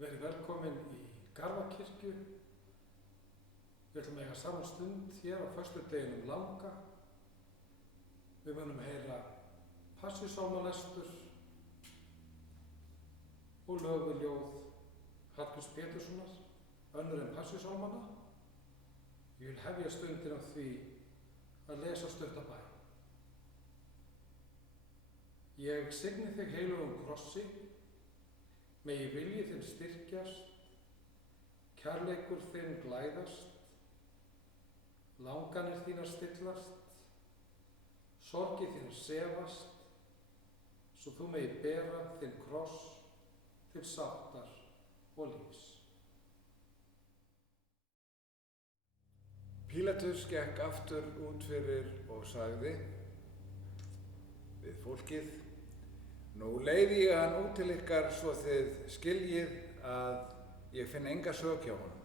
Verið velkomin í Garðakirkju. Við ætlum að eiga saman stund hér á föstudeginum langa. Við munum heyra passíusálmalestur og löguljóð Hallgríms Péturssonar, önnur en passíusálmana. Ég vil hefja stundina á því að lesa stutta bæn. Ég signi þig heilögum krossi, megi vilji þinn styrkjast, kærleikur þinn glæðast, langanir þínar stillast, sorgir þínar sefast, svo þú megi bera þinn kross til sáttar og lífs. Pílatus gekk aftur út fyrir og sagði við fólkið: Nú leiði ég hann út til ykkar svo þið skiljið að ég finn enga sök hjá honum.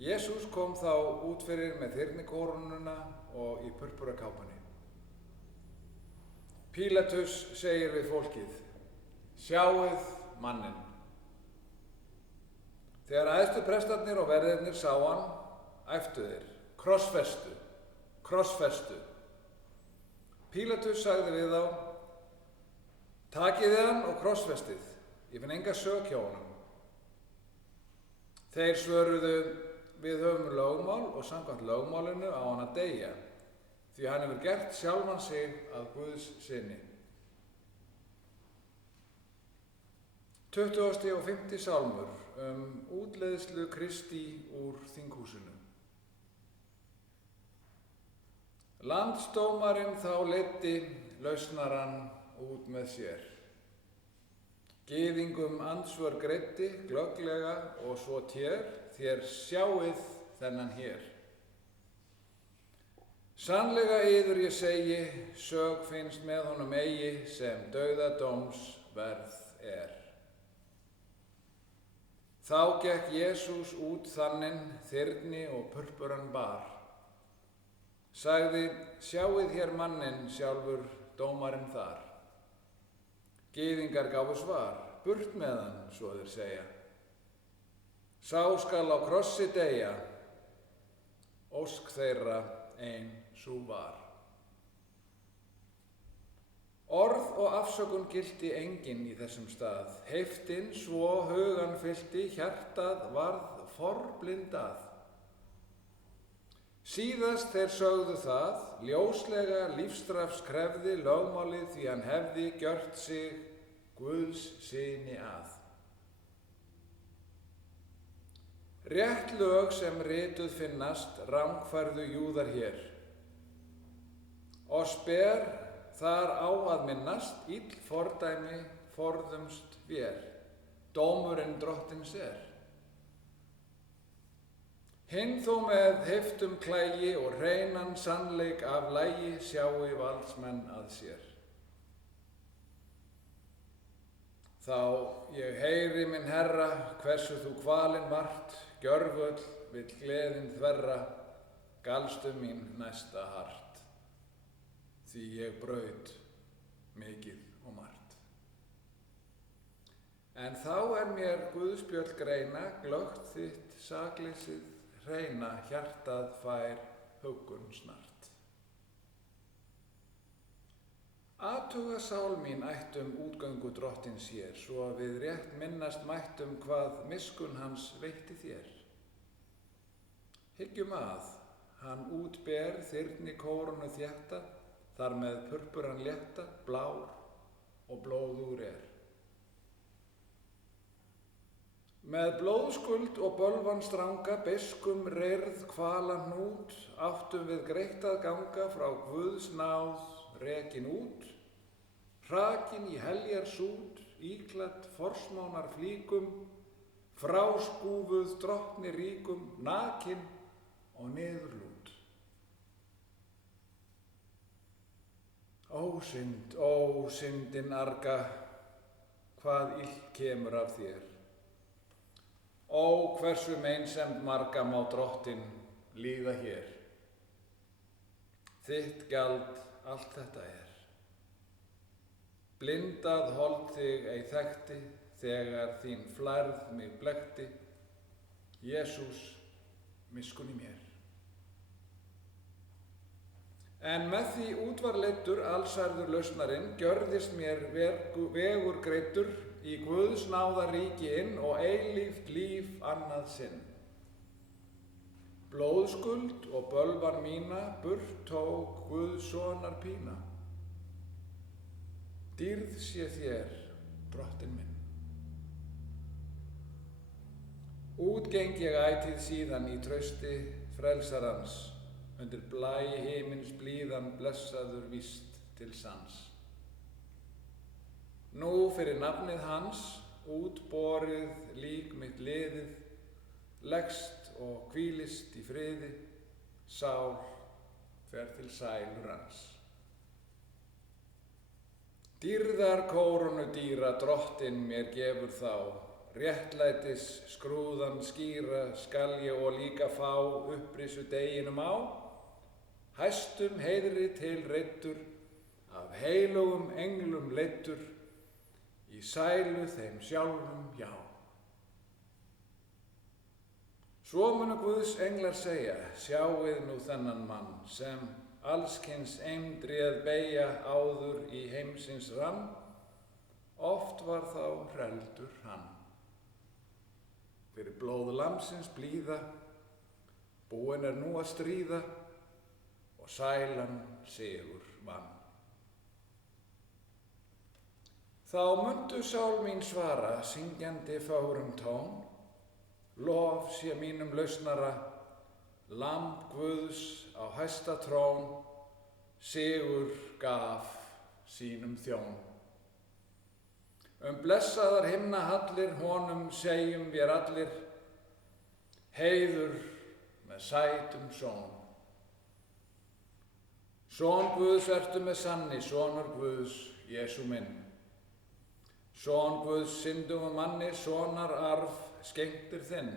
Jesús kom þá út fyrir með þyrnikórónuna og í purpurakápunni. Pílatus segir við fólkið: Sjáið manninn. Þegar æðstu prestarnir og verðirnir sá hann, æptu þeir: Krossfestu, krossfestu. Pílatus sagði við þá: Takið hann og krossfestið, ég finn enga sök hjá honum. Þeir svöruðu: Við höfum lögmál og samkvæmt lögmálinu á hann að deyja, því hann hefur gert sjálfan sig að Guðs syni. 25. sálmur útleiðslu Kristi úr þinghúsinu. Landsdómarinn þá leiddi lausnarann út með sér. Gyðingum andsvör greiddi glögglega og svo þér sjáið þennan hér. Sannlega yður ég segi, sök finnst með honum eigi sem dauðadóms verð er. Þá gekk Jesús út þanninn þyrni og purpuran bar. Sagði: Sjáið hér manninn, sjálfur dómarinn þar. Gyðingar gáfu svar: Burt með hann, svo þeir segja. Sá skal á krossi deyja, ósk þeirra ein sú var. Orð og afsökun gilti enginn í þessum stað. Heiftinn svo hugan fyllti, hjartað varð forblindað. Síðast þeir sögðu það, ljóslega lífsstrafs krefði lögmálið, því hann hefði gjört sig Guðs syni að. Rétt lög sem rituð finnast, rangfærðu júðar hér. Oss ber þar á að minnast, ill fordæmi forðumst vér, dómurinn drottins er. Hinn þó með heiftum klægi og hreinan sannleik af lægi sjái valdsmenn að sér. Þá ég heyri minn Herra, hversu þú kvalinn vart, gjörvöll vill gleðin þverra, galstu mín næsta hart, því ég braut mikið og margt. En þá mér Guðspjöll greina, glöggt þitt sakleysið hreina, hjartað fær huggun snart. Athuga sál mín ættum útgöngu drottins hér, svo að við rétt minnast mættum hvað miskunn hans veitti þér. Hyggjum að, hann útber þyrni kórunu þétta, þar með purpuran létta, blár og blóðúr er. Með blóðskuld og bölvan stranga, beiskum reyrð kvala hnút, áttum við greitt að ganga frá Guðs náð rekin út, hrakin í heljar sút, íklætt forsmánar flíkum, fráskúfuð drottni ríkum, nakin og niðurlút. Ó syndin arga, hvað illt kemur af þér. Ó, hversu meinsemd marga má drottinn líða hér. Þitt gjald allt þetta er. Blindað hold þig ei þekkti, þegar þín flærð mig blekkti. Jesús, miskunn í mér. En með því út var leiddur allsærður lausnarinn, gjörðist mér vegur greiddur í Guðs náðaríki inn og eilíft líf annað sinn. Blóðskuld og bölvan mína burt tók Guðs sonar pína. Dýrð sé þér, drottinn minn. Út geng ég ætíð síðan í trausti frelsarans, undir blæ himins blíðan blessaður víst til sans. Nú fyrir nafnið hans, útborið lík mitt liðið, leggst og hvílist í friði, sál fer til sælur hans. Dýrðar kórónu dýra drottinn mér gefur þá, réttlætis skrúðan skýra skal ég og líka fá upprisu deginum á, hæstum heiðri til reiddur, af heilögum englum leiddur, í sælu þeim sjálfum já. Svo munu Guðs englar segja, sjáið nú þennan mann, sem allskyns eymd réð beygja áður í heimsins rann, oft var þá hreldur hann. Fyrir blóð lambsins blíða, búinn nú að stríða, og sælan sigur vann. Þá mundu sál mín svara, syngjandi fögrum tón, lof sé mínum lausnara, lamb Guðs á hæsta trón, sigur gaf sínum þjón. Blessaðar himna hallir, honum segjum vér allir, heiður með sætum són. Son Guðs ertu með sanni, sonur Guðs, Jesú minn. Son Guðs syndugum manni, sonar arf skenktir þinn.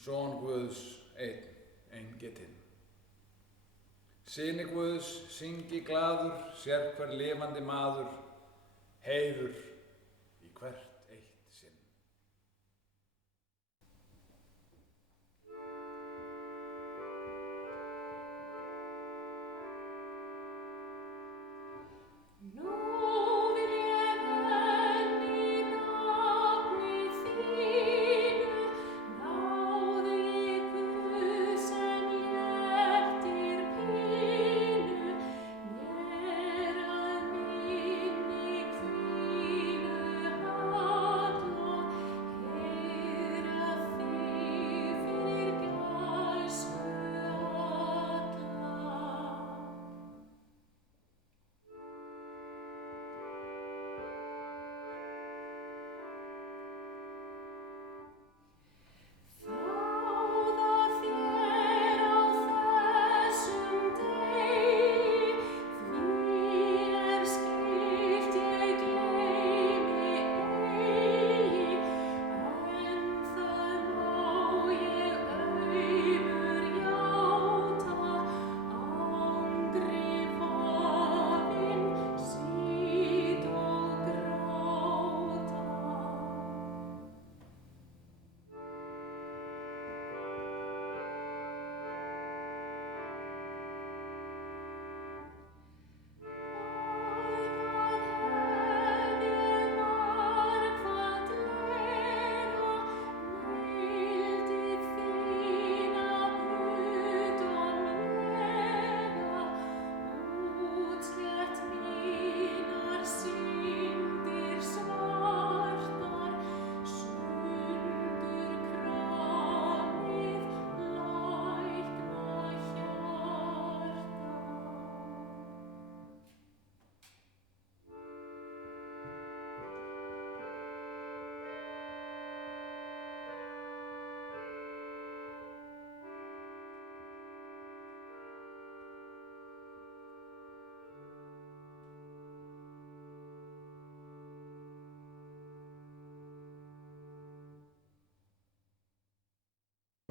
Son Guðs eingetinn. Syni Guðs syngi glaður, sér hver lifandi maður, heiður í hvert eitt sinn.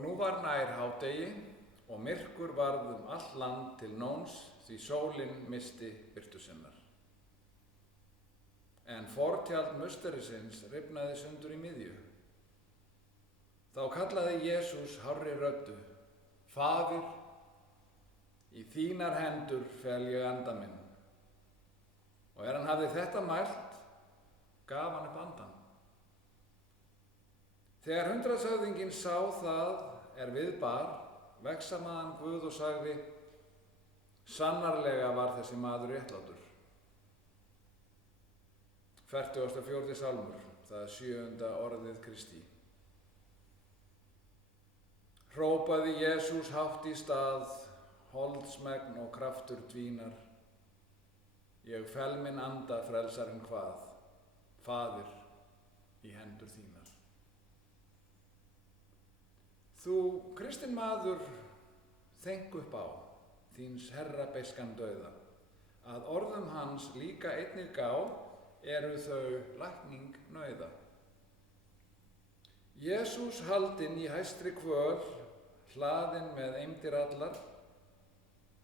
Nú var nær hádegi og myrkur varð allt land til nóns því sólin missti birtu sinnar. en fortjald musterisins rifnaði sundur í miðju. Þá kallaði Jesús hárri röddu: Faðir, í þínar hendur fel ég anda minn. Og hann hafði þetta mælt, gaf hann upp andann. Þegar hundraðshöfðinginn sá það við bar, vegsamaði hann Guð og sagði: Sannarlega var þessi maður réttlátur. 44. sálmur, það 7. orðið Kristi. Hrópaði Jesús hátt í stað, holdsmegn og kraftur dvínar. Ég fel minn anda, frelsarinn hvað, Faðir, í hendur þínar. Þú, kristinn maður, þenk upp á þíns Herra beiskan dauða, að orðum hans líka einnig gá, eru þau lækning nauða. Jesús haldinn í hæstri kvöl, hlaðinn með eymdir allar,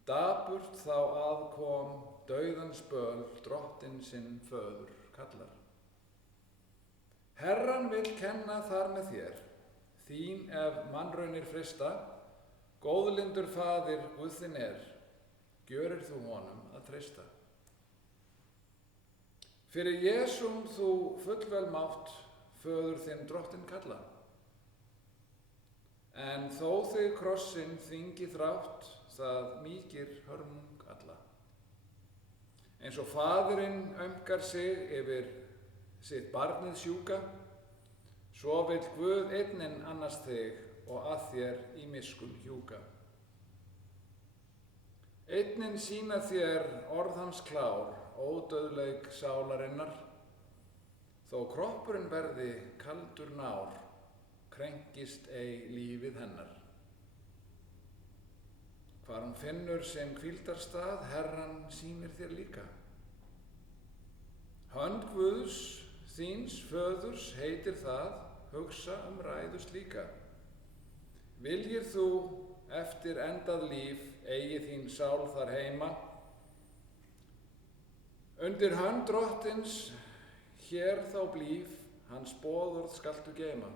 dapurt þá aðkom dauðans böl, drottinn sinn föður kallar. Herran vill kenna þar með þér, þín ef mannraunir freista, góðlyndur faðir Guð þinn gjörir þú honum að treysta. Fyrir Jesúm þú fullvel mátt föður þinn drottinn kalla, en þó þig krossinn þvingi þrátt, það mýkir hörmung alla. Eins og faðirinn ömkar sig yfir sitt barnið sjúka, svo vill Guð einnig annast þig og að þér í miskunn hjúka. Einnig sýna þér orð hans klár, ódauðleik sálarinnar, þó kroppurinn verði kaldur nár, krenkist ei lífið hennar. Hvar hún finnur sem hvíldarstað, Herran sýnir þér líka. Hönd Guðs, þíns föðurs heitir það, hugsa ræðust líka. Viljir þú eftir endað líf, eigi þín sál þar heima, undir hönd drottins hér þá blíf, hans boðorð skaltu geyma.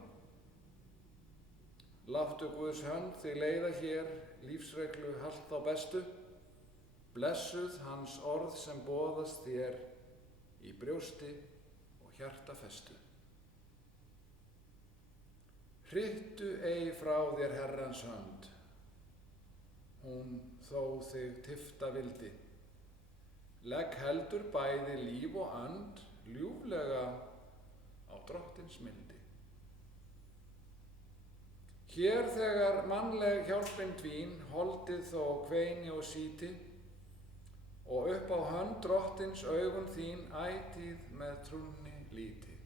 Láttu Guðs hönd þig leiða hér, lífsreglu halt þá bestu, blessuð hans orð sem boðast þér í brjósti og hjarta festu. Hryttu ei frá þér Herrans hönd, hún þó þig tifta vildi. Legg heldur bæði líf og and ljúflega á drottins mildi. Hér þegar mannleg hjálpin dvín, holdið þó kveini og síti, og upp á hönd drottins augun þín ætíð með trúnni líti.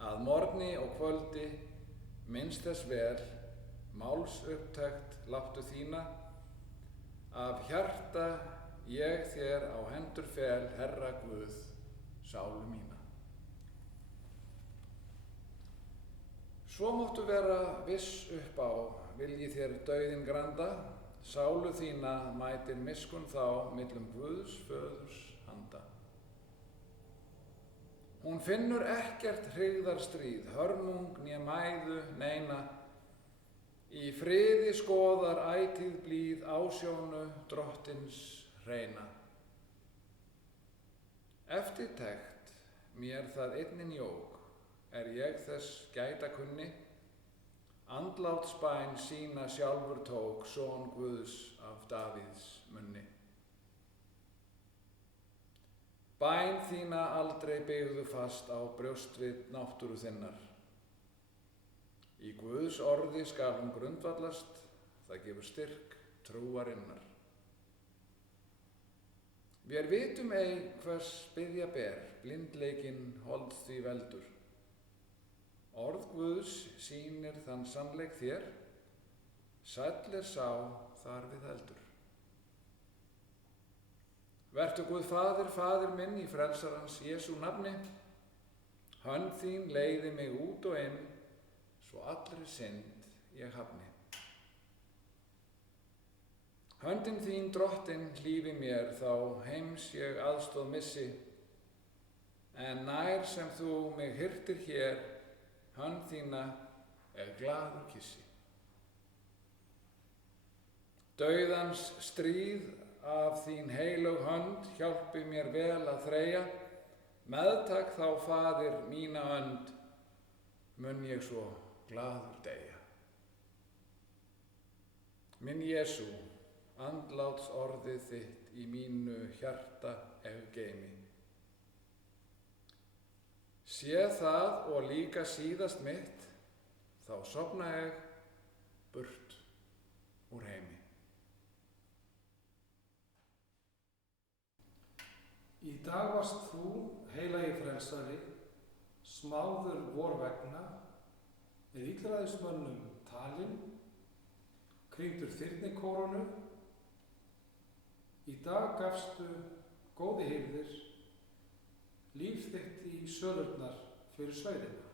Að morgni og kvöldi minnst þess vel, máls upptekt láttu þína, af hjarta ég þér á hendur fel, Herra Guð, sálu mína. Svo máttu vera viss upp á, vilji þér dauðinn granda, sálu þína mætir miskunn þá, millum Guðs föðurs handa. Hún finnur ekkert hryggðarstríð, hörmung né mæðu neina, í friði skoðar ætíð blíð ásjónu drottins hreina. Eftirtekt mér það einnig jók, ég þess gæta kunni, andlátsbæn sína sjálfur tók, son Guðs af Davíðs munni. Bæn þína aldrei byggðu fast á brjóstvit náttúru þinnar. Í Guðs orði skal hún grundvallast, það gefur styrk trúarinnar. Vér vitum ei hvers biðja ber, blindleikinn hold því veldur. Orð Guðs sýnir þann sannleik þér, sæll sá þar við heldur. Vertu Guð faðir, faðir minn í frelsarans Jesú nafni, hönd þín leiði mig út og inn, svo allri synd ég hafni. Höndin þín drottin hlífi mér, þá heims ég aðstoð missi, en nær sem þú mig hirtir hér, hönd þína er glaður kyssi. Dauðans stríð af þín heilög hönd hjálpi mér vel að þreyja, meðtak þá faðir mína önd, mun ég svo glaður deyja. Minn Jesú, andláts orðið þitt í mínu hjarta geymi. Sé það og líka síðast mitt, þá sofna ég burt úr heimi. Í dag varst þú, heilagi frelsari, smáður vor vegna, með illræðismönnum talinn, kringdur þyrnikórunu. Í dag gafstu, góði hirðir, líf þitt í sölurnar fyrir sveiðina.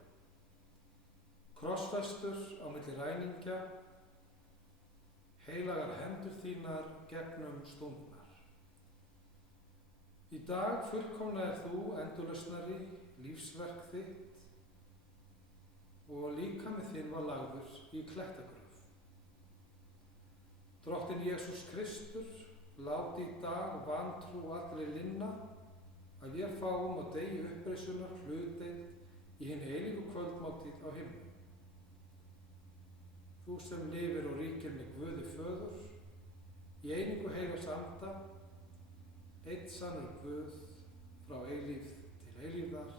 Krossfestur á milli ræningja, heilagar hendur þínar gegnum stungnar. Í dag fullkomlega þú endurlausnari lífsverk þitt og líkami þinn var lagður í klettagröf. Drottinn Jesús Kristur, lát í dag vantrú allri linna, að vér fáum á degi uppreisunar hlutdeild í hinn eilífu kvöldmáltíð á himnum. Þú sem lifir og ríkir með Guði Föður, í einingu heilags anda, einn sannur Guð frá eilífð til eilífðar.